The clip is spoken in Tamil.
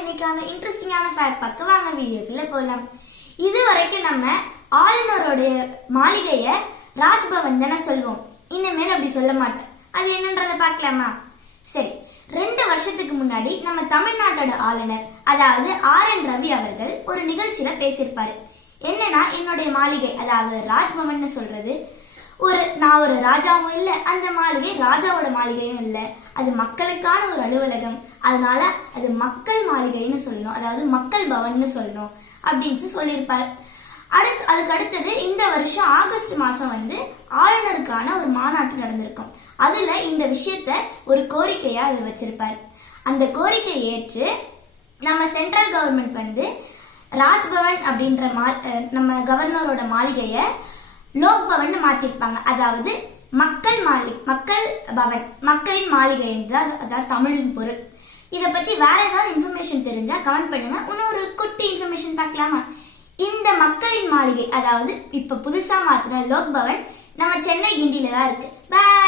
இன்னைக்கான இன்ட்ரெஸ்டிங்கான ஃபேக்ட் பார்க்க வாங்க வீடியோக்குள்ள போகலாம் இது வரைக்கும் நம்ம ஆளுநருடைய மாளிகையை ராஜ்பவன் தானே சொல்வோம். இனிமேல் அப்படி சொல்ல மாட்டேன். அது என்னன்றதை பார்க்கலாமா? சரி ரெண்டு வருஷத்துக்கு முன்னாடி நம்ம தமிழ்நாட்டோட ஆளுநர் அதாவது ஆர் என் ரவி அவர்கள் ஒரு நிகழ்ச்சியில பேசியிருப்பாரு. என்னன்னா என்னுடைய மாளிகை அதாவது ராஜ்பவன் சொல்றது ஒரு நான் ஒரு ராஜாவும் இல்லை. அந்த மாளிகை ராஜாவோட மாளிகையும் இல்லை. அது மக்களுக்கான ஒரு அலுவலகம். அதனால அது மக்கள் மாளிகைன்னு சொல்லணும். அதாவது மக்கள் பவன்னு சொல்லணும். அப்படின்னு சொல்லியிருப்பார். அடுத்து அதுக்கு அடுத்தது இந்த வருஷம் ஆகஸ்ட் மாதம் வந்து ஆளுநருக்கான ஒரு மாநாட்டு நடந்திருக்கும். அதில் இந்த விஷயத்த ஒரு கோரிக்கையாக அவர் வச்சிருப்பார். அந்த கோரிக்கையை ஏற்று நம்ம சென்ட்ரல் கவர்மெண்ட் வந்து ராஜ்பவன் அப்படின்ற மா நம்ம கவர்னரோட மாளிகையை லோக் பவன் மாத்திருப்பாங்க அதாவது மக்கள் மாளிகை மக்கள் பவன் மக்களின் மாளிகை என்றால் அதாவது தமிழின் பொருள். இதை பத்தி வேற ஏதாவது இன்ஃபர்மேஷன் தெரிஞ்சா கமெண்ட் பண்ணுங்க. இன்னொரு குட்டி இன்ஃபர்மேஷன் பார்க்கலாமா? இந்த மக்களின் மாளிகை அதாவது இப்ப புதுசா மாத்தின லோக் பவன் நம்ம சென்னை கிண்டியில தான் இருக்கு. பாய்